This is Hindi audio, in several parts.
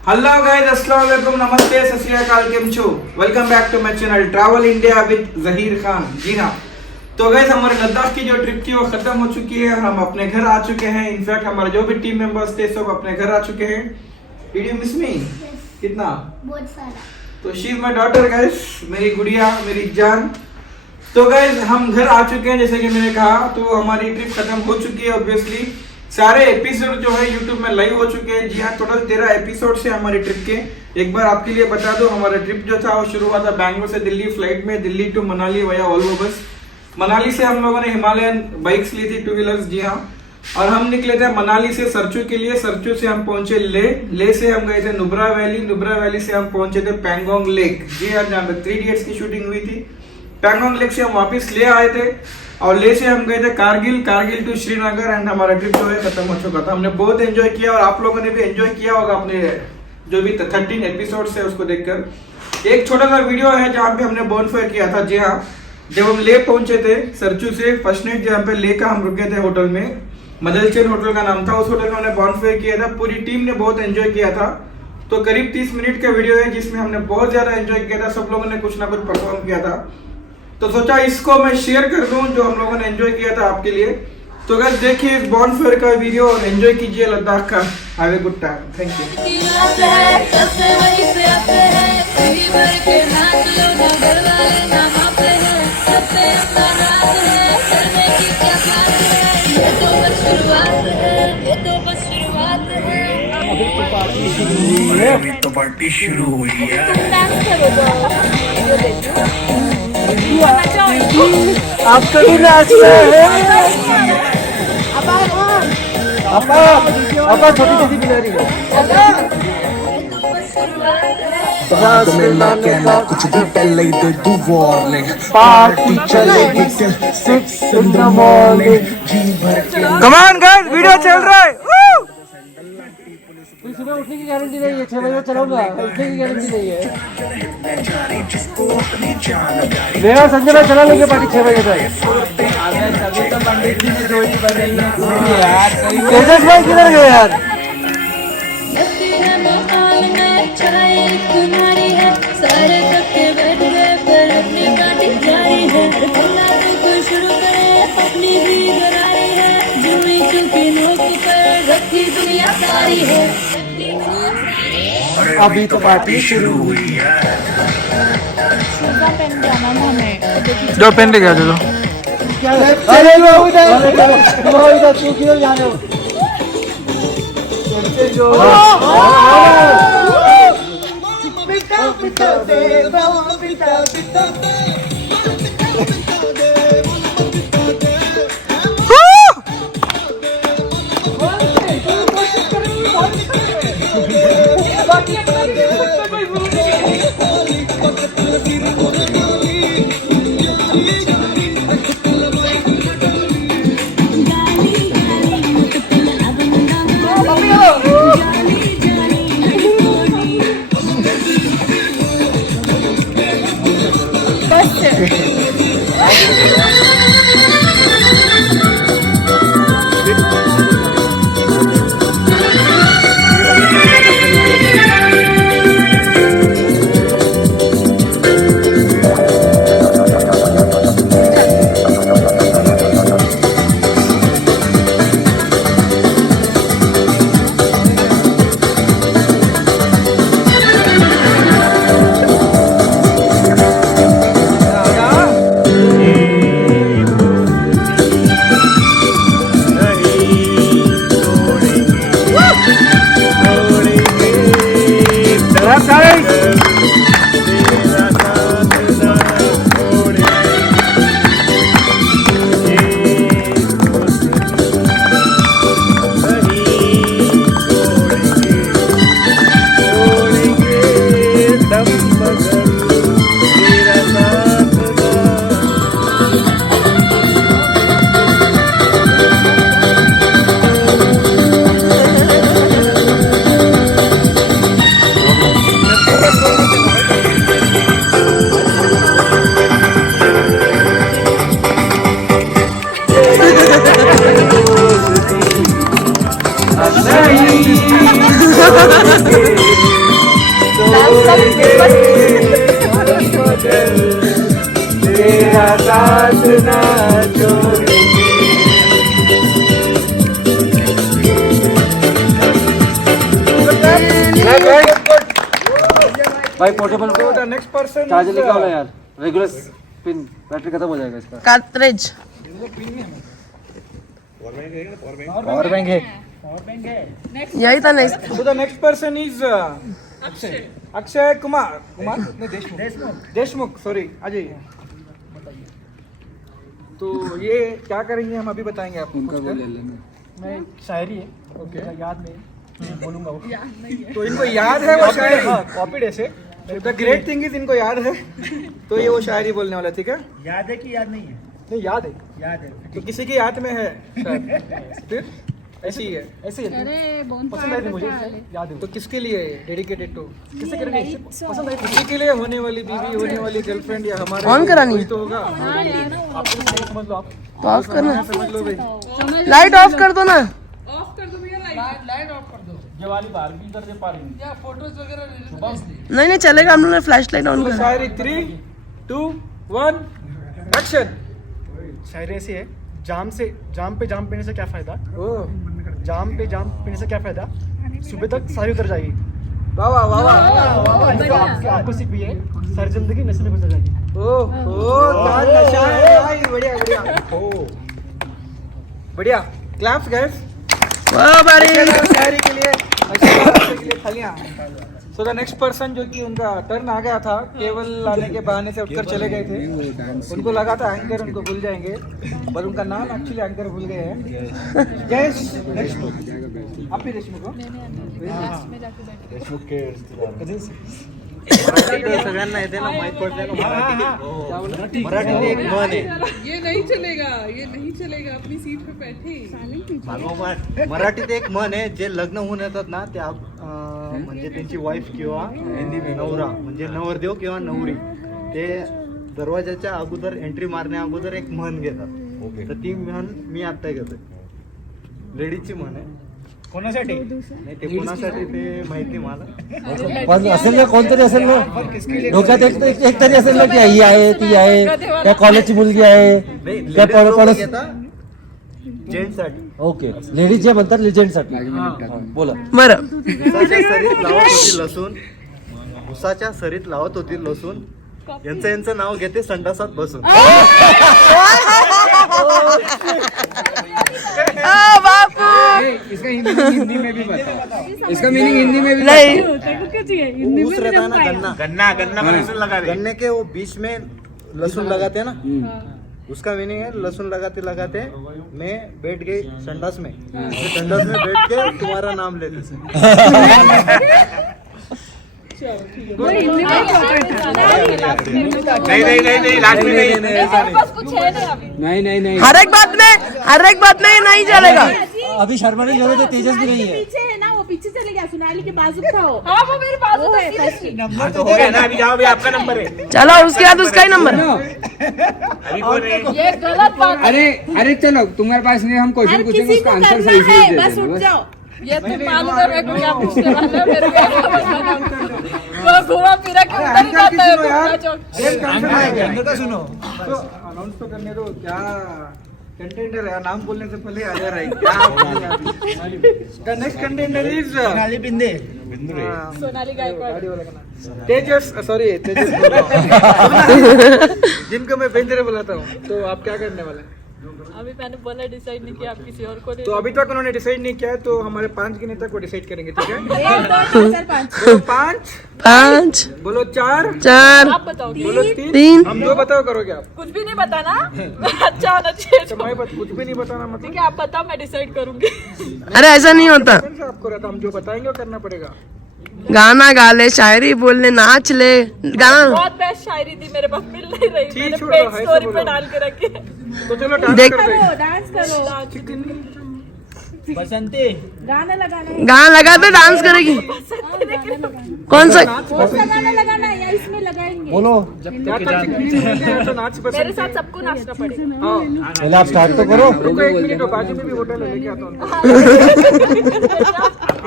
हेलो गाइस, अस्सलाम वालेकुम, नमस्ते, सत श्री अकाल, केम छो। Welcome back to my channel travel India with Zaheer Khan. जी हाँ, तो गाइस हमारे लद्दाख की जो ट्रिप थी वो खत्म हो चुकी है। हम अपने घर आ चुके हैं। इनफैक्ट हमारे जो भी टीम मेंबर्स थे सब अपने घर आ चुके हैं। डिड यू मिस मी? कितना? बहुत सारा। तो she is my daughter guys, मेरी गुड़िया, मेरी जान। तो गाइस हम घर आ चुके हैं, जैसे कि मैंने कहा। तो हमारी ट्रिप खत्म हो चुकी है। ऑब्वियसली सारे एपिसोड जो है यूट्यूब में लाइव हो चुके हैं। जी हाँ, टोटल 13 एपिसोड से हमारी ट्रिप के। एक बार आपके लिए बता दो, हमारा ट्रिप जो था वो शुरू हुआ था बैंगलोर से दिल्ली फ्लाइट में, Delhi to Manali via Volvo bus. Manali से हम लोगों ने हिमालयन बाइक्स ली थी, 2 व्हीलर्स। जी हाँ, और हम निकले थे मनाली से सरचू के लिए। सरचू से हम पहुंचे ले से हम गए थे नुब्रा वैली। नुब्रा वैली से हम पहुंचे थे पैंगोंग लेक। जी हाँ, जहाँ पे 3 इडियट्स की शूटिंग हुई थी। पैंगोंग लेक से हम वापस ले आए थे और ले से हम गए थे कारगिल टू श्रीनगर। एंड हमारा ट्रिप जो है खत्म हो चुका था। हमने बहुत एंजॉय किया और आप लोगों ने भी एंजॉय किया होगा अपने जो भी 13 एपिसोड है उसको देखकर। एक छोटा सा वीडियो है जहाँ पे हमने बोनफायर किया था। जी हाँ, जब हम ले पहुंचे थे सरचू से, फर्स्ट नाइट जहाँ पे ले का हम रुके थे होटल में, मदलचन होटल का नाम था। उस होटल में हमने बॉनफायर किया था। पूरी टीम ने बहुत एंजॉय किया था। तो करीब 30 मिनट का वीडियो है जिसमें हमने बहुत ज्यादा एंजॉय किया था। सब लोगों ने कुछ ना कुछ परफॉर्म किया था। तो सोचा इसको मैं शेयर कर दूं जो हम लोगों ने एंजॉय किया था आपके लिए। तो गाइस देखिए इस बॉनफायर का वीडियो और एंजॉय कीजिए लद्दाख का। Have a good time. Thank you. अभी तो पार्टी शुरू हुई है। आपका भी नाचना है। अपा छोटी छोटी बिलारी है। कुछ भी पहले ही दे दूं वार्निंग। पार्टी चलेगी till 6 in the morning। जी भर के कम ऑन गाइस, वीडियो चल रहा है। सुबह उठने की गारंटी नहीं है। 6 बजे चलाऊंगा, उठने की गारंटी नहीं है। जिसको अपनी जान प्यारी। मेरा संजय भाई चला लेंगे पार्टी 6 बजे तक। तेजस भाई किधर गए यार? अभी तो पार्टी शुरू हुई है। जो पेन लेके आ दो। अरे वो इधर तू किधर जा रहे हो? तेरा साथ ना छोड़ेंगे. भाई portable So the next person charger is, लेके आओ ना यार. रेगुलर पिन बैटरी खत्म हो जाएगा इसका. कार्ट्रिज पावर बैंक है. यही था next. So the next person is Akshay Kumar. Deshmukh. Sorry, Ajay. तो ये क्या करेंगे हम अभी बताएंगे आपको. मैं शायरी है. ओके. याद नहीं बोलूंगा वो. तो इनको याद है वो शायरी. कॉपीड ऐसे. द ग्रेट थिंग इज इनको याद है. तो ये वो शायरी बोलने वाला. ठीक है. याद है कि याद नहीं है. नहीं याद है. याद है. तो किसी की याद में है शायद. फिर ऐसी ही है. ऐसे ही है. पसंद आई थी मुझे. याद है. तो किसके लिए डेडिकेटेड टू. किससे करेंगे? पसंद आई थी. किसी के लिए होने वाली बीवी, होने वाली गर्लफ्रेंड या हमारे ऑन करानी कोई तो होगा. आप समझ लो आप. तो ऑफ करना. समझ लो भाई. लाइट ऑफ कर दो ना. ये वाली बाहर भी कर दे पा रही नहीं नहीं चलेगा. हम लोग ने फ्लैश लाइट ऑन तो करा. शायरी 3, 2, 1 एक्शन. शायरी ऐसी है. जाम पे जाम पीने से क्या फायदा. ओ जाम पे जाम पीने से क्या फायदा. सुबह तक सारी उतर जाएगी. वाह वाह वाह वाह. आपको सीख भी है. सारी जिंदगी नशे में गुजर जाएगी. ओ क्या नशा है भाई. बढ़िया बढ़िया बढ़िया. Claps guys. वाह बारी. शायरी के लिए के लिए थालियां. सो द नेक्स्ट पर्सन जो कि उनका टर्न आ गया था, केवल लाने के बहाने से उठकर चले गए थे. उनको लगा था एंकर उनको भूल जाएंगे, पर उनका नाम एक्चुअली एंकर भूल गए हैं. यस नेक्स्ट आप भी देशमुख हो. सगळ्यांना येते ना माहित पडते ना. मराठी एक मन आहे. ये नहीं चलेगा अपनी सीट पे बैठे. मराठीत एक म्हण आहे. जे लग्न होऊन येतात ना ते म्हणजे त्यांची वाईफ किंवा नवरा म्हणजे नवरदेव किंवा नवरी ते दरवाजाच्या अगोदर एंट्री मारण्या अगोदर एक म्हण घेतात. तर ती म्हण मी आता घेतोय. लेडीजची म्हण आहे. कोणासाठी नाही ते कोणासाठी ते माहिती मला. पण असेल ना कोणतरी असेल ना डोक्यात एक तरी असेल ना की ही आहे ती आहे त्या कॉलेजची मुलगी आहे त्या पडोस. जेंट्स साठी. ओके. लेडीज जे म्हणतात लेजेंड साठी. बोला. बरं. उसाच्या सरीत लावत होती लसूण. उसाच्या सरीत लावत होती लसूण. यांचं नाव घेते संडासात बसून. बापू. इसका हिंदी में भी बता. इसका मीनिंग हिंदी में भी नहीं. ऊस रहता है ना गन्ना गन्ना लहसुन लगा गन्ने के वो बीच में लहसुन लगाते हैं ना. उसका मीनिंग है लहसुन लगाते लगाते मैं बैठ गई संडास में. संडास में बैठ के तुम्हारा नाम लेते. नहीं. हर एक बात में नहीं चलेगा. अभी शर्मा नहीं जरूरत है. तेजस भी नहीं है. पीछे है ना, वो पीछे चले गया. सोनाली के बाजू था वो. हाँ वो मेरे बाजू है. नंबर तो हो गया ना. अभी जाओ. अभी आपका नंबर है. चलो उसके बाद उसका ही नंबर. अभी कौन है. ये गलत बात. अरे चलो तुम्हारे पास नहीं. हम क्वेश्चन पूछेंगे किसी उसका को आंसर करना सही से है, दे बस देना. उठ जाओ. ये तुम मालूम है मेरे को क्या पूछने वाला है. मेरे को वो घूमा फिरा के उधर ही जाता है. घूमा चौक. सुनो तो अनाउंस तो करने दो. क्या कंटेंडर है. नाम बोलने से पहले आ जा रहा है. क्या next contender is Sonali Bendre. Sonali Gaikwad. Tejas. Sorry Tejas जिनको मैं बेंदरे बुलाता हूँ. तो आप क्या करने वाले हैं. अभी मैंने बोला डिसाइड नहीं किया. आप किसी और को तो अभी तक उन्होंने डिसाइड नहीं किया है. तो हमारे 5 गिने तक वो डिसाइड करेंगे. ठीक है. 1 2 3 4 5. बोलो 5, 5 बोलो 4, 4 आप बताओ. बोलो 3. 3. हम 2 बताओ करोगे आप. कुछ भी नहीं बताना. अच्छा होना चाहिए. तो मैं कुछ भी नहीं बताना ठीक मतलब है आप बताओ मैं डिसाइड करूंगी. अरे ऐसा नहीं होता. कौन सा आपको रहता. हम जो बताएंगे वो करना पड़ेगा. गाना गा ले, शायरी बोल ले, नाच ले. गाना बहुत बेस्ट शायरी थी मेरे पास मिल नहीं रही. ठीक, मैंने छोड़ो, पेज ऐसे स्टोरी बोलो. पे डाल के रखी. तो चलो डांस देख. करते हैं. डांस करो. बसंती. गाना लगाना है. गाना लगा तो डांस करेगी. कौन सा. कौन सा गाना लगाना है या इसमें लगाएंगे. बोलो. क्या था चिकनी तो नाच बस. मेरे साथ सबको नाचना पड़ेगा. हाँ पहले आप स्टार्ट तो करो. रुको 1 मिनट. बाजू में भी होटल है. लेके आता हूँ.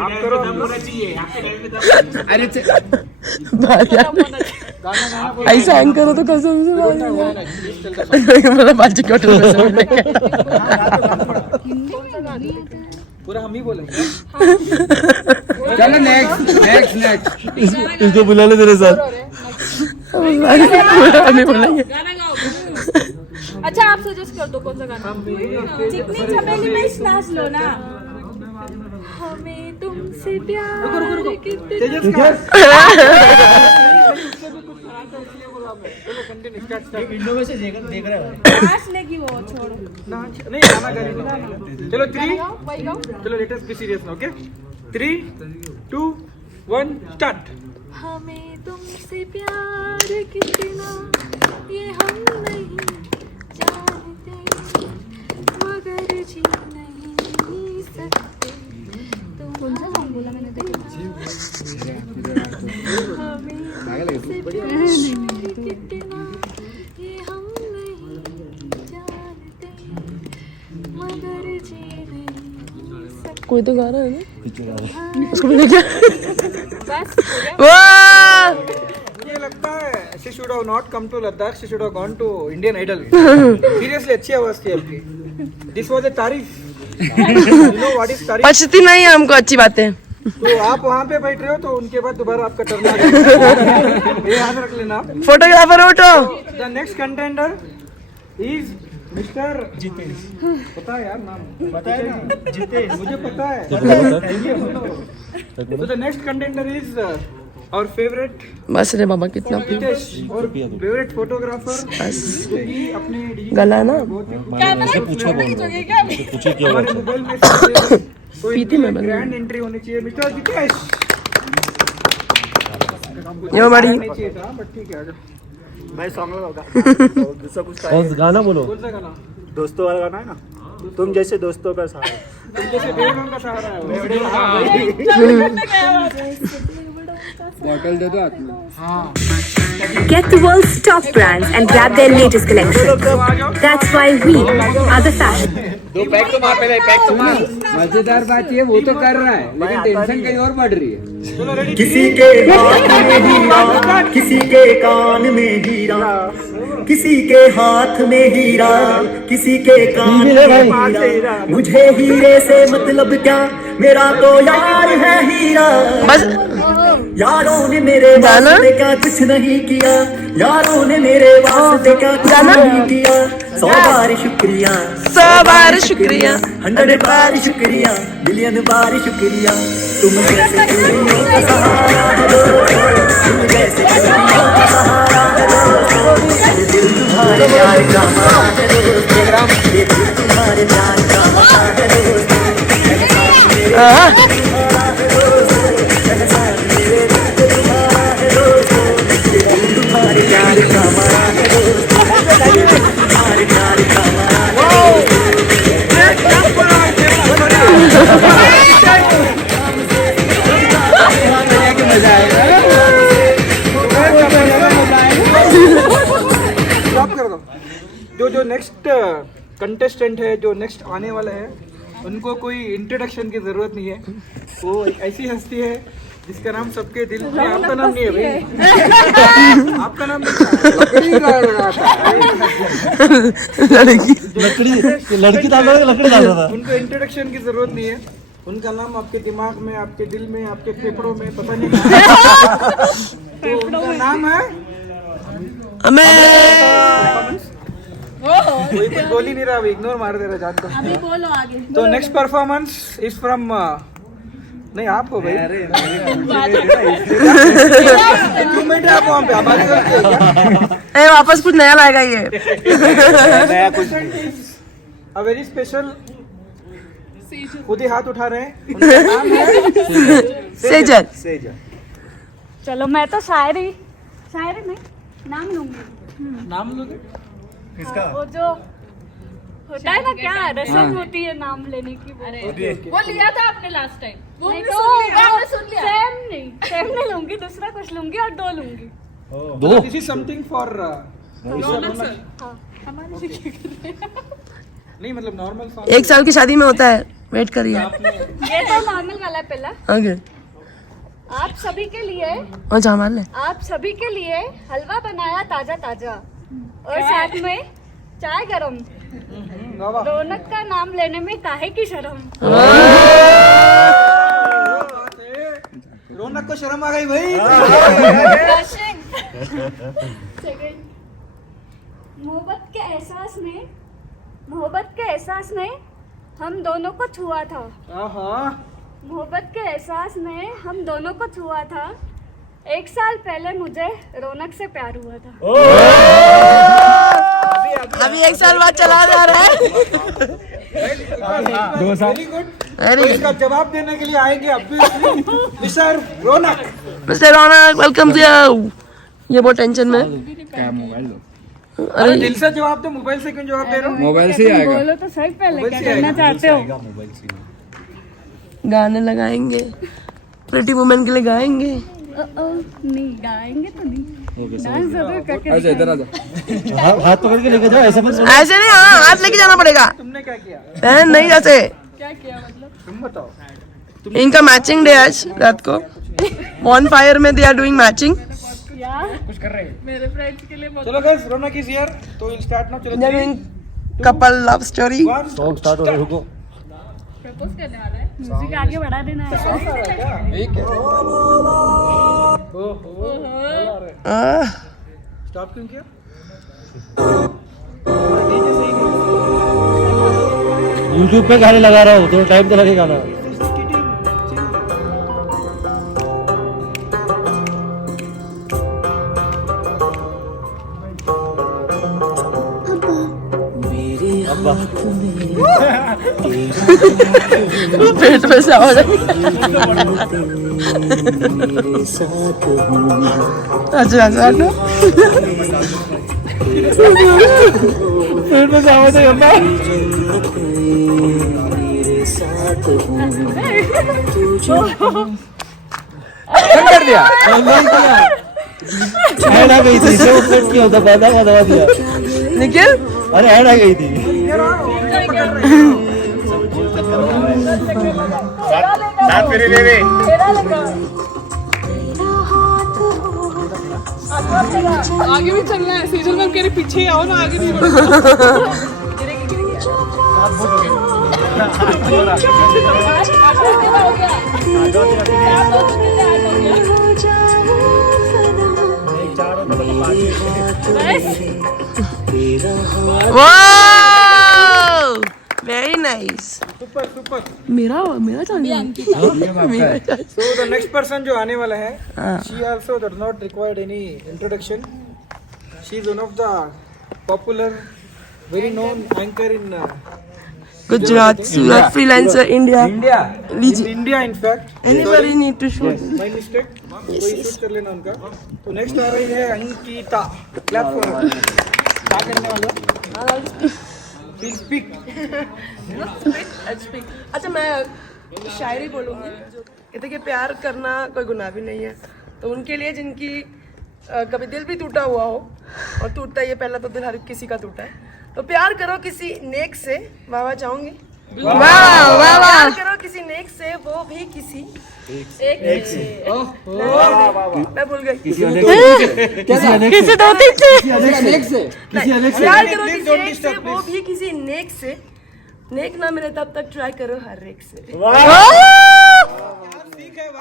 आप करो. अरे खत्म होना चाहिए. ऐसा एंकर करो तो कसम से बोला बाजू क्यों पूरा हम ही बोलेंगे। चलो नेक्स्ट नेक्स्ट नेक्स्ट इसको बुला लो तेरे साथ हमें बोलेंगे। गाना गाओ। अच्छा आप सजेस्ट कर दो कौन सा गाना। चिकनी चमेली में नाच लो ना। हमें तुमसे प्यार कितना नाच लेगी वो छोड़ो। नहीं गाना करेंगे। चलो 3 चलो latest be serious okay 3 2 1 start. हमें तुमसे प्यार कितना ये हम नहीं जानते मगर जी नहीं सकते। कौन सा सॉन्ग बोला मैंने तो हमें तुमसे प्यार कितना ये हम नहीं जानते मगर जी नहीं सकते। कोई तो गा रहा है ना उसको भी क्या बस वाह मुझे लगता है she should have not come to Ladakh, she should have gone to Indian Idol. Seriously अच्छी आवाज थी आपकी। This was a तारीफ। You know what is तारीफ? पछती नहीं है हमको अच्छी बातें। तो आप वहाँ पे बैठ रहे हो तो उनके बाद दोबारा आपका टर्न आ जाएगा। ये याद रख लेना आप। फोटोग्राफर उठो। The next contender is Mr. Jitesh. पता है यार नाम? पता है ना? जितेश। मुझे पता है। So the next contender is our favorite बस रे बाबा कितना जितेश और फेवरेट फोटोग्राफर बस जो कि अपने गला है ना हमारे मोबाइल में पीती में ग्रैंड एंट्री होनी चाहिए मिस्टर जितेश। ये हमारी नहीं चाहिए था बट ठीक है। भाई सॉन्ग लगाओगा कौन सा गाना बोलो कौन सा गाना? दोस्तों वाला गाना है ना तुम जैसे दोस्तों का सहारा। तुम जैसे बेवड़ों का सहारा है वो। बॉटल दे दो हाथ में। Get the world's top brands and grab their latest collection. That's why we are the fashion. मजेदार बात ये वो तो कर रहा है लेकिन टेंशन कहीं और बढ़ रही है। किसी के हाथ में हीरा किसी के कान में हीरा किसी के हाथ में हीरा किसी के कान में हीरा मुझे हीरे से मतलब क्या मेरा तो यार है हीरा। बस यारों ने मेरे वास्ते क्या कुछ नहीं किया यारों ने मेरे वास्ते क्या कुछ नहीं किया 100 बार शुक्रिया 100 बार शुक्रिया 100 बार शुक्रिया मिलियन बार शुक्रिया तुम जैसे चूड़ियों का सहारा है तुम जैसे चूड़ियों का सहारा है ये दिल तुम्हारे प्यार का मारा है ये दिल तुम्हारे प्यार का मारा है तुम्हारे प्यार का मारा है तुम्हारे प्यार का मारा स्टॉप कर दो। जो नेक्स्ट कंटेस्टेंट है जो नेक्स्ट आने वाला है उनको कोई इंट्रोडक्शन की जरूरत नहीं है। वो एक ऐसी हस्ती है जिसका नाम सबके दिल में। आपका नाम नहीं है भाई। आपका नाम लड़की डाल रहा लकड़ी डाल रहा था। उनको इंट्रोडक्शन की जरूरत नहीं है। उनका नाम आपके दिमाग में आपके दिल में आपके फेफड़ों में पता नहीं तो उनका नाम है हमें कोई कुछ बोल ही नहीं रहा। इग्नोर मार दे रहा जान को। अभी बोलो आगे। तो नेक्स्ट परफॉर्मेंस इज फ्रॉम नहीं आपको भाई क्यों बैठे आप वहाँ पे हमारी गलती है क्या? ए वापस कुछ नया लाएगा ये नया कुछ अ वेरी स्पेशल खुद ही हाथ उठा रहे हैं। उनका नाम है सेजल चलो मैं तो शायरी नहीं नाम लूंगी। नाम लोगे किसका वो जो होता है ना क्या रस्म होती है नाम लेने की। वो लिया था आपने लास्ट टाइम। वो सुन लिया। सेम नहीं लूंगी दूसरा कुछ लूंगी और 2 लूंगी। दो दिस इज समथिंग फॉर नहीं मतलब नॉर्मल सॉन्ग 1 साल की शादी में होता है वेट करिए ये तो नॉर्मल वाला है पहला। आगे आप सभी के लिए और जामान ले आप सभी के लिए हलवा बनाया ताजा ताजा और साथ में चाय गरम। रौनक का नाम लेने में काहे की शर्म। रौनक को शर्म आ गई भाई। सेकंड, मोहब्बत के एहसास ने हम दोनों को छुआ था। मोहब्बत के एहसास ने हम दोनों को छुआ था। 1 साल पहले मुझे रौनक से प्यार हुआ था। अभी 1 साल बाद चला जा रहा है। 2 साल। Very good. इसका जवाब देने के लिए आएंगे mister Raunak. Mister Raunak welcome to you. ये बहुत टेंशन में। क्या मोबाइल लो, अरे दिल से जवाब दो, मोबाइल से क्यों जवाब दे रहे हो? मोबाइल से ही आएगा। बोलो तो सही पहले मोबाइल क्या से करना आएगा। चाहते हो। गाने लगाएंगे, प्रिटी वुमेन के लिए गाएंगे। नहीं गाएंगे तो नहीं, डांस जरूर करके अच्छा इधर आ जा। हाथ पकड़ के लेके जाओ, ऐसा मत ऐसे नहीं, हाँ हाथ लेके जाना पड़ेगा। तुमने क्या किया? बहन नहीं जाते। क्या किया मतलब? तुम बताओ। इनका मैचिंग डे आज रात को बॉन फायर में दे आर डूइंग मैचिंग। यार कुछ कर रहे हैं। मेरे फ्रेंड्स के लिए बहुत चलो गाइस, रौनक इज हियर, तो विल स्टार्ट नाउ। चलो they are doing couple love story. Song start हो रहा है, रुको। प्रपोज करने वाला है। म्यूजिक आगे बढ़ा देना है। स्टॉप क्यों किया? यूट्यूब पे गाने लगा रहा हूँ, थोड़ा टाइम तो लगेगा ना। पेट में से आवाज अच्छा अच्छा पेट में से आवाज है अब्बा। बंद कर दिया। ऐड आ गई थी, जो कट किया होता बाधा दबा दिया। निखिल अरे ऐड आ गई थी। साथ मेरे ले ले। आगे भी चलना है। सीजन में कह रहे पीछे आओ ना, आगे नहीं बढ़ो। Very nice. Super super. मेरा मेरा chance. So the next person जो आने वाला है, she also does not require any introduction. She is one of the popular, very known anchor in Gujarat, Surat, freelancer, India. in India in fact. Anybody need to shoot? My mistake. कोई शूट कर लेना उनका। तो नेक्स्ट आ रही है अंकिता। Clap for her. क्या करने वाला? Please speak. अच्छा मैं शायरी बोलूंगी। कहते कि प्यार करना कोई गुनाह भी नहीं है, तो उनके लिए जिनकी कभी दिल भी टूटा हुआ हो, और टूटता ही है, पहला तो दिल हर किसी का टूटा है, तो प्यार करो किसी नेक से। वाह वाह चाहूंगी। वाह वाह वाह। प्यार करो किसी नेक से, वो भी किसी एक से। मैं भूल गई। किसी दो तीन से। प्यार करो किसी एक से, वो भी किसी नेक से। नेक ना मिले तब तक ट्राई करो हर एक से।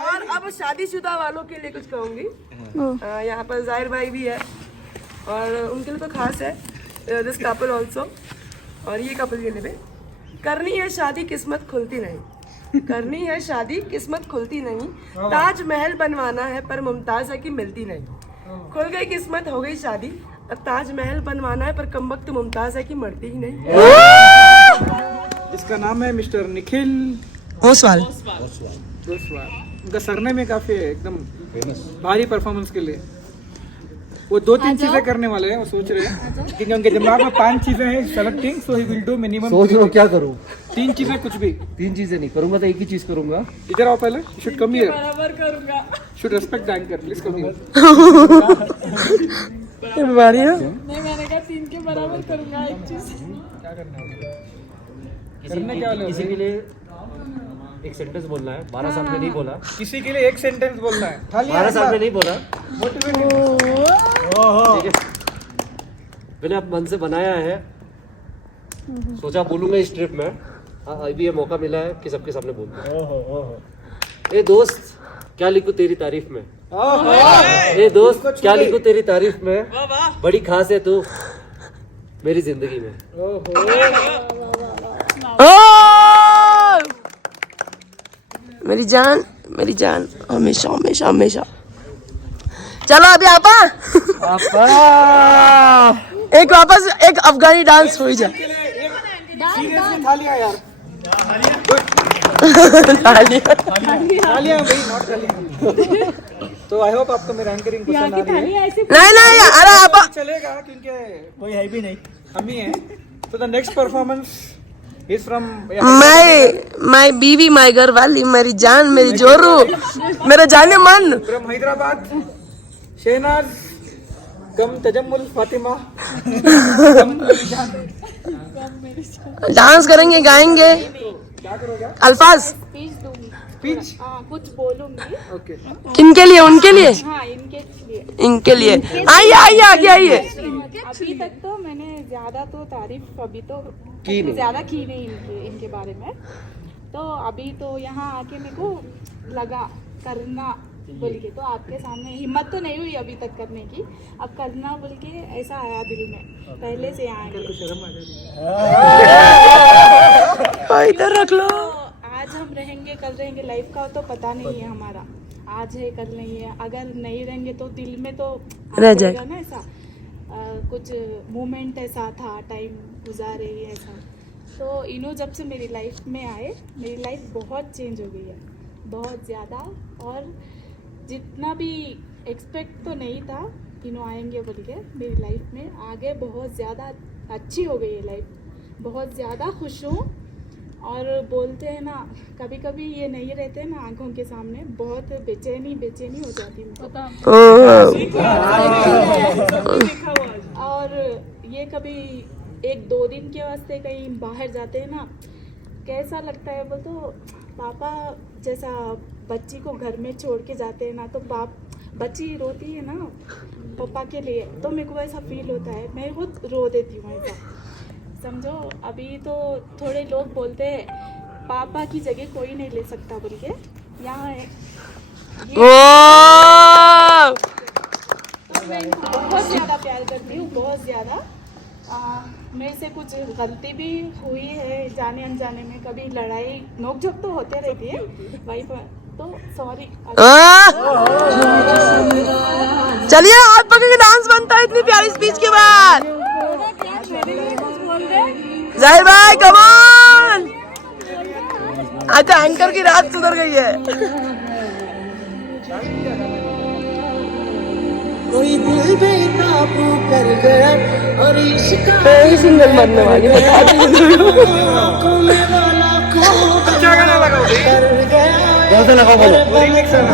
और अब शादीशुदा वालों के लिए कुछ कहूंगी। यहाँ पर जाहिर भाई भी है, और उनके लिए तो खास है दिस कपल ऑल्सो। और ये कपल के लिए करनी है शादी किस्मत खुलती नहीं। करनी है शादी किस्मत खुलती नहीं। ताजमहल बनवाना है पर मुमताज है कि मिलती नहीं। खुल गई किस्मत हो गई शादी, अब ताजमहल बनवाना है पर कमबख्त मुमताज है कि मरती ही नहीं। इसका नाम है मिस्टर निखिल ओसवाल। उनका सरनेम में काफी है, एकदम भारी परफॉर्मेंस के लिए। वो 2-3 चीजें करने वाले हैं, वो सोच रहे हैं, क्योंकि उनके दिमाग में 5 चीजें हैं selecting, so he will do minimum. सोच रहा हूँ क्या करूँ। 3 चीजें, कुछ भी 3 चीजें नहीं करूंगा, तो एक ही चीज करूंगा। इधर आओ पहले। शुड कम हियर, बराबर करूंगा। Should respect the anchor, please come here. ये बीमारी है। नहीं, मैंने कहा 3 के बराबर करूंगा एक चीज। करने क्या वाले किसी के लिए एक सेंटेंस बोलना है, 12 साल में नहीं बोला, किसी के लिए एक सेंटेंस बोलना है, खाली 12 साल में नहीं बोला, मोटिवेशन। ठीक है, मैंने अब मन से बनाया है, सोचा बोलूंगा इस ट्रिप में, अभी ये मौका मिला है कि सबके सामने बोलूं। ए दोस्त क्या लिखूं तेरी तारीफ में, ए दोस्त क्या लिखूं तेरी तारीफ में, बड़ी खास है तू मेरी जिंदगी में। मेरी जान हमेशा हमेशा हमेशा। चलो अभी आपा एक वापस एक अफगानी डांस हो जाए। सीरियसली थालियां यार, थालियां भाई, नॉट थालियां। तो आई होप आपको मेरा एंकरिंग पसंद आ रही है। नहीं अरे आपा चलेगा क्योंकि कोई है भी नहीं, हम ही हैं। तो the next performance is from मैं बीवी मैं घर वाली मेरी जान मेरी जोरू मेरा जाने मन फ्रॉम हैदराबाद, शहनाज कम तजम्मुल फातिमा डांस करेंगे गाएंगे अल्फाज स्पीच दूंगी, स्पीच। कुछ बोलूंगी। ओके, किनके लिए उनके लिए हाँ, इनके लिए। इनके लिए आइए आगे आइए। अभी तक तो मैंने ज्यादा तो तारीफ अभी तो ज्यादा की नहीं इनके बारे में। तो अभी तो यहाँ आके मेरे को लगा करना बोल के, तो आपके सामने हिम्मत तो नहीं हुई अभी तक करने की, अब करना बोल के ऐसा आया दिल में पहले से आएंगे। इधर रख लो। आज हम रहेंगे कल रहेंगे, लाइफ का तो पता नहीं है हमारा, आज है कल नहीं है। अगर नहीं रहेंगे तो दिल में तो रह जाएगा ना ऐसा कुछ मोमेंट ऐसा था, टाइम गुजारे ऐसा। तो इन्हों जब से मेरी लाइफ में आए, मेरी लाइफ बहुत चेंज हो गई है, बहुत ज़्यादा। और जितना भी एक्सपेक्ट तो नहीं था इन्हों आएंगे बोल के मेरी लाइफ में, आगे बहुत ज़्यादा अच्छी हो गई है लाइफ, बहुत ज़्यादा खुश हूँ। और बोलते हैं ना कभी कभी ये नहीं रहते ना आंखों के सामने, बहुत बेचैनी हो जाती है। और ये कभी 1-2 दिन के वास्ते कहीं बाहर जाते हैं ना, कैसा लगता है बोल तो पापा जैसा बच्ची को घर में छोड़ के जाते हैं ना, तो बच्ची रोती है ना पापा के लिए, तो मेरे को ऐसा फील होता है, मैं खुद रो देती हूँ ऐसा, समझो। अभी तो थोड़े लोग बोलते हैं पापा की जगह कोई नहीं ले सकता बोल के, यहाँ है तो मैं बहुत ज़्यादा प्यार करती हूँ, बहुत ज़्यादा। मेरे से कुछ गलती भी हुई है जाने अनजाने में, कभी लड़ाई नोकझोंक तो होते रहती है वाइफ, तो सॉरी। चलिए हाथ पकड़ के डांस बनता है इतनी प्यारी स्पीच के बाद। जाहिर भाई कम ऑन, आज तो एंकर की रात सुधर गई है। कोई दिल बेकाबू कर गया और इश्क सिंगल मरने वाली बता दी। क्या गाना लगाओ? कौन सा लगाओ बोलो? रिमिक्स है ना,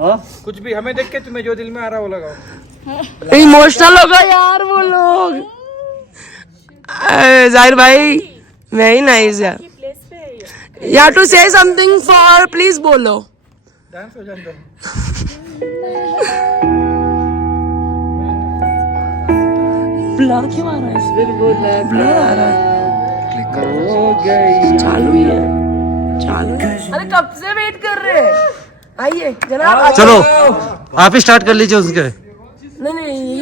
हाँ कुछ भी हमें देख के तुम्हें जो दिल में आ रहा है वो लगाओ। इमोशनल होगा यार वो लोग। जाहिर भाई वेरी नाइस यार, you have to say something for please बोलो। डांस हो जाए ब्लर क्यों आ रहा है? ब्लर आ रहा है, चालू ही है, चालू। अरे कब से वेट कर रहे हैं, आइए जनाब। चलो आप ही स्टार्ट कर लीजिए उसके। नहीं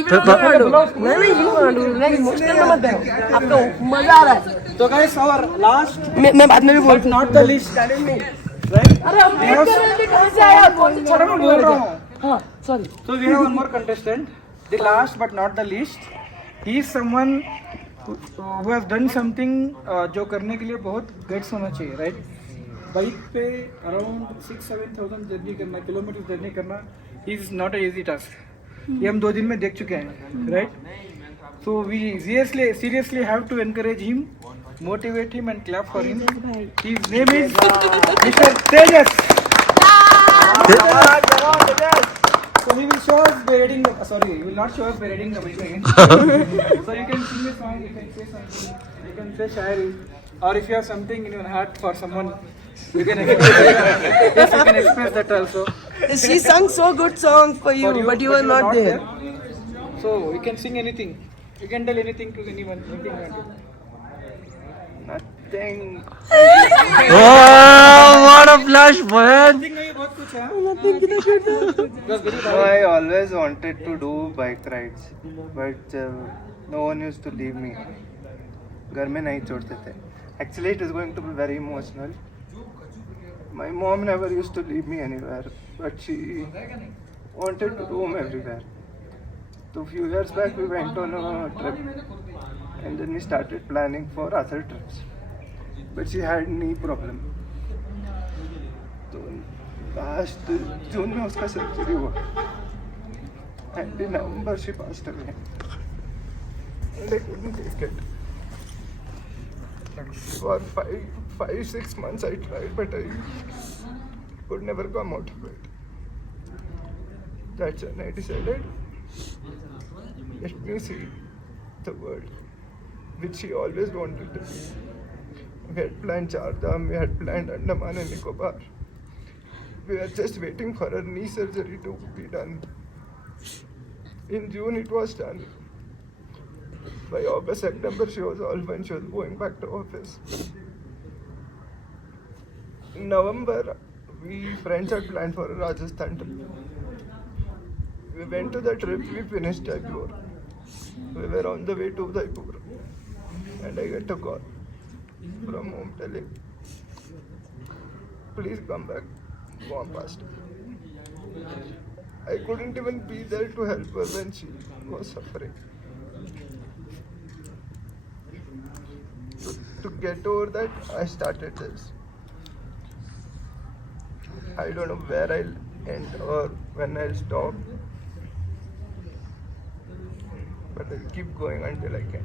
इमोशनल मत बनो, आपको मजा आ रहा है। तो गाइस आवर लास्ट मैं बाद में भी बोल, नॉट द लिस्ट, अरे हम वेट कर रहे थे, कहाँ से आया? छोड़ो मैं बोल रहा हूँ। हाँ sorry. So we have one more contestant, the last but not the least. He is someone who has done something जो करने के लिए बहुत guts होना चाहिए, right? बाइक पे अराउंड 6-7,000 जर्नी करना, किलोमीटर जर्नी करना is not a easy task. ये हम 2 दिन में देख चुके हैं, right? So we seriously have to encourage him, motivate him and clap for him. His name is Mr. Tejas. So he will show us by reading the, he will not show us by reading the mic again. So you can sing a song, you can say something, you can say shayari. or if you have something in your heart for someone, you can yes, you can express that also. She sung so good song for you, but you were not there. So you can sing anything. You can tell anything to anyone. Anything you want to. Nothing. what a flash, man! Nothing नहीं बहुत कुछ है. So I always wanted to do bike rides, but no one used to leave me. घर में नहीं छोड़ते थे. Actually, it is going to be very emotional. My mom never used to leave me anywhere, but she wanted to roam everywhere. So a few years back, we went on a trip, and then we started planning for other trips. But she had knee problem. So last June में उसका सर्जरी हुआ. And in November she passed away. And I couldn't take it. For 5-6 months I tried, but I could never come out of it. That's when I decided, let me see the world, which she always wanted to see. We had planned Chardham, we had planned Andaman and Nicobar. We were just waiting for her knee surgery to be done. In June it was done. By August, September she was all fine, she was going back to office. In November, we friends had planned for a Rajasthan trip. We went to the trip, we finished Jaipur. We were on the way to Jaipur. And I got a call from home telling, please come back, mom passed away. I couldn't even be there to help her when she was suffering. To get over that, I started this. I don't know where I'll end or when I'll stop, but I'll keep going until I can.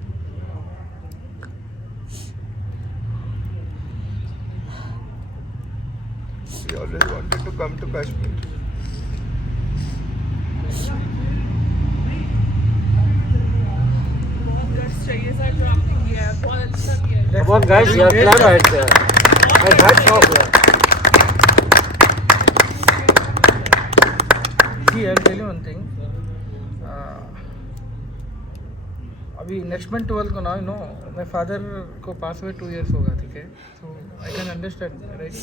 We always wanted to come to Kashmir. चाहिए सर जो आपने किया है बहुत अच्छा किया है. Come on, guys, you have planned right there. And that's all. See, I'll tell you one thing. अभी नेक्स्ट मंथ 12 को ना यू नो माय फादर को पास हुए 2 years होगा, ठीक है. So I can understand, right.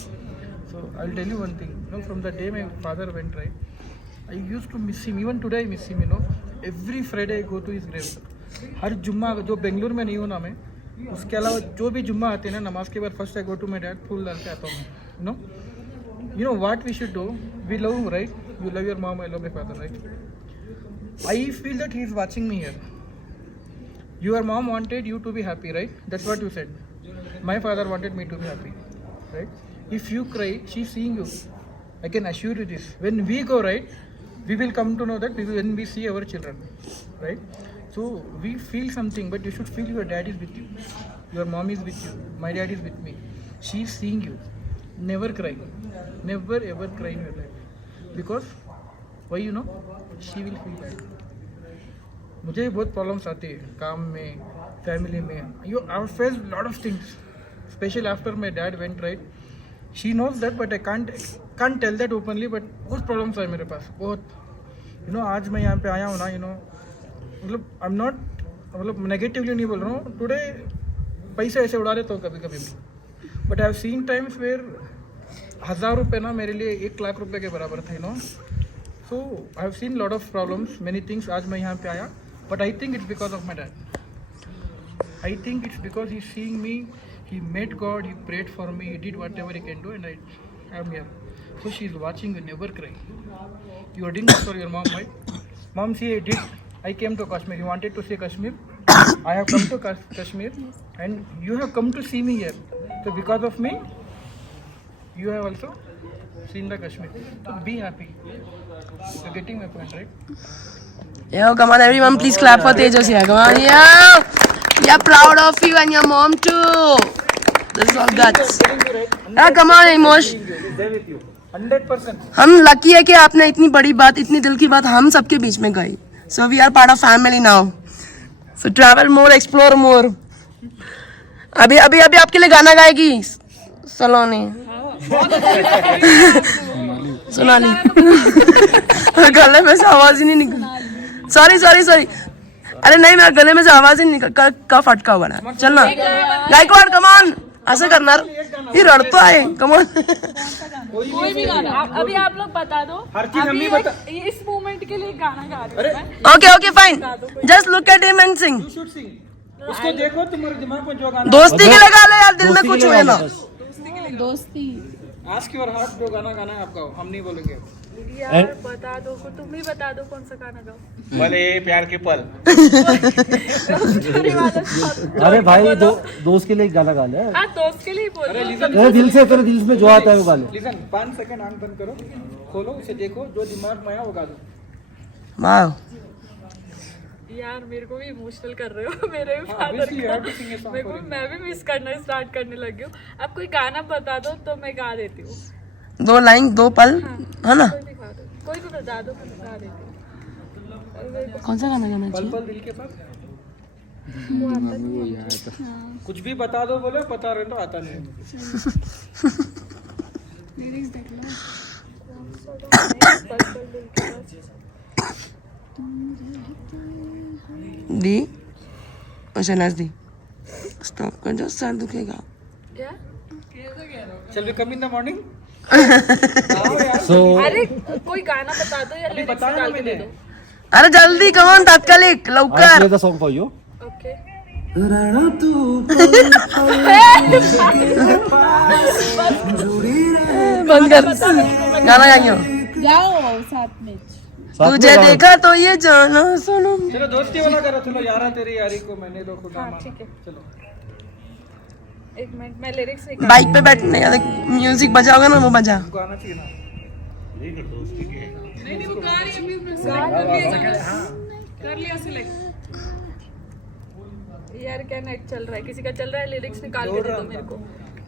So I will tell you one thing, you know from the day my father went, right, I used to miss him. Even today I miss him, you know. Every Friday I go to his grave. हर जुम्मा, जो बेंगलुरु में नहीं हूँ ना मैं, उसके अलावा जो भी जुम्मा आते हैं ना, नमाज के बाद first I go to my dad, फूल डाल के आता हूँ. You know what we should do. We love, right, you love your mom, I love my father, right. I feel that he is watching me here. Your mom wanted you to be happy, right? That's what you said. My father wanted me to be happy, right? If you cry, she's seeing you. I can assure you this. When we go, right, we will come to know that when we see our children, right? So we feel something, but you should feel your dad is with you. Your mom is with you. My dad is with me. She's seeing you. Never cry. Never ever cry in your life. Because, why you know? She will feel bad. मुझे बहुत प्रॉब्लम्स आती है काम में, फैमिली में. You I face lot of things, specially after my dad went, right. She knows that, but I can't tell that openly. But बहुत प्रॉब्लम्स आए मेरे पास, बहुत. यू नो आज मैं यहाँ पे आया हूँ ना, यू नो, मतलब आई एम नॉट, मतलब नेगेटिवली नहीं बोल रहा हूँ. टुडे पैसे ऐसे उड़ा लेता हूँ कभी कभी भी, but I have seen times where 1000 रुपये ना मेरे लिए 1 लाख रुपये के बराबर थे, you know. So I have seen lot of problems, many things. आज मैं यहाँ पे आया, but I think it's because of my dad. I think it's because he's seeing me, he met God, he prayed for me, he did whatever he can do, and I am here. So she's watching you, never cry. You are doing this for your mom, right? Mom, see, I did. I came to Kashmir. You wanted to see Kashmir? I have come to Kashmir, and you have come to see me here. So because of me, you have also seen the Kashmir. So be happy. You're getting my point, right? Yo, come on, everyone, please clap for Tejas here. Come on, yo! We are proud of you and your mom too. This is all guts. Yeah, come on, emotion. 100%. हम लकी है कि आपने इतनी बड़ी बात, इतनी दिल की बात हम सबके बीच में गई. So we are part of family now. So travel more, explore more. अभी अभी अभी आपके लिए गाना गाएगी सलोनी। सोनाली। गले में से आवाज ही नहीं निकल। सॉरी सॉरी सॉरी, अरे नहीं मेरे गले में से आवाज ही नहीं निकल का फटका हुआ ना। चलना गायकवाड़ कमान, ऐसे करना ये रड़ता है। कमान कोई भी गाना अभी आप लोग बता दो। हर चीज हम ही बता। इस मोमेंट के लिए गाना गा रही हूँ मैं। Okay okay fine, just look at him and सिंग। उसको देखो, तुम्हारे दिमाग में जो गाना दोस्ती के लिए गा ले यार, दिल में कुछ हुए ना। दोस्ती आस्क योर हार्ट, जो गाना गाना है आप गाओ, हम नहीं बोलेंगे। यार बता दो, तुम ही बता दो कौन सा गाना गाओ। भले प्यार के पल। अरे भाई दोस्त के लिए एक गाना गा ले। हाँ दोस्त के लिए बोल रही हूँ। तेरे दिल से, तेरे दिल में जो आता है वो गा ले। लिसन, 5 सेकंड आंख बंद करो, खोलो उसे, देखो जो दिमाग में आया वो गा दो। वाह यार मेरे को भी इमोशनल कर रहे हो। मेरे भी फादर मेरे को, मैं भी मिस करना स्टार्ट करने लगी हूँ। आप कोई गाना बता दो तो मैं गा देती हूँ। 2 लाइन 2 पल है ना। कोई भी बता दो, मैं गा देती हूँ। कौन सा गाना गाना पल पल दिल के पास कुछ भी बता दो, बोले पता रहे तो आता नहीं। दी शहनाज दी स्टॉप कर दो, सर दुखेगा। क्या? Shall we come in the morning? अरे कोई गाना बता दो या लिरिक्स निकाल के दे दो। अरे जल्दी कमान, तात्कालिक लवकर। The song for you. Okay बंद कर, गाना गाइयो। जाओ साथ में। तुझे देखा तो ये जाना सुनो। चलो दोस्ती वाला करो, चलो यारा तेरी यारी को मैंने तो खुदा माना। ठीक है चलो 1 मिनट, मैं लिरिक्स निकाल। बाइक पे बैठने या म्यूजिक बजाओगे ना, वो बजा। हमको आना चाहिए ना। नहीं वो गा रही है, कर लिया सिलेक्ट। यार क्या नेट चल रहा है, किसी का चल रहा है? लिरिक्स निकाल के दे दो मेरे को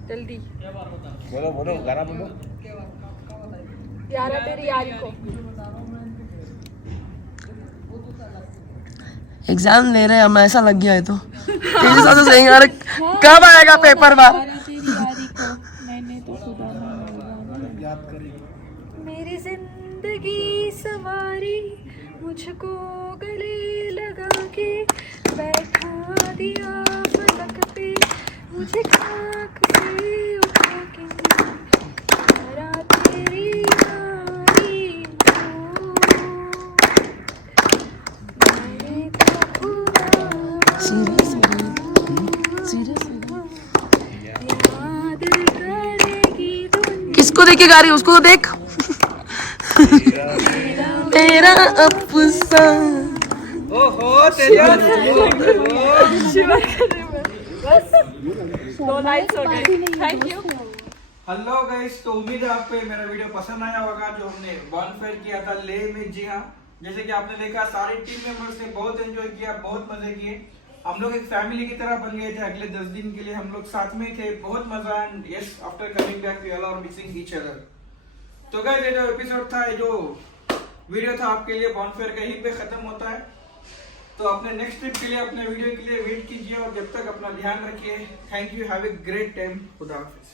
जल्दी। बोलो बोलो गाना बोलो। यारा तेरी यारी को। एग्जाम ले रहे हैं हम, ऐसा लग गया है तो तेरे साथ तो सही। अरे कब आएगा पेपर बार? तेरी यारी को मैंने तो खुदा माना। मेरी जिंदगी सवारी, मुझको गले लगा के बैठा दिया फलक पे, मुझे खाक से उठा के यारा तेरी यारी को मैंने तो खुदा याद करेगी दुनिया। किसको देख के गा रही, उसको तो देख। तेरा अफसान। ओहो तेजस, बस 2 लाइन्स हो गई। Thank you. हेलो गाइस, तो उम्मीद है आपको मेरा वीडियो पसंद आया होगा जो हमने बॉनफायर किया था लेह में। जी हाँ, जैसे कि आपने देखा सारे टीम मेंबर्स ने बहुत एंजॉय किया, बहुत मजे किए। हम लोग एक फैमिली की तरह बन गए थे। अगले 10 दिन के लिए हम लोग साथ में थे, बहुत मजा। And yes, after coming back we all are missing each other. तो गाइस ये जो एपिसोड था, ये जो वीडियो था आपके लिए बॉनफायर का, यहीं पे खत्म होता है। तो अपने नेक्स्ट ट्रिप के लिए, अपने वीडियो के लिए वेट कीजिए और जब तक अपना ध्यान रखिए। Thank you, have a great time. खुदा हाफिज।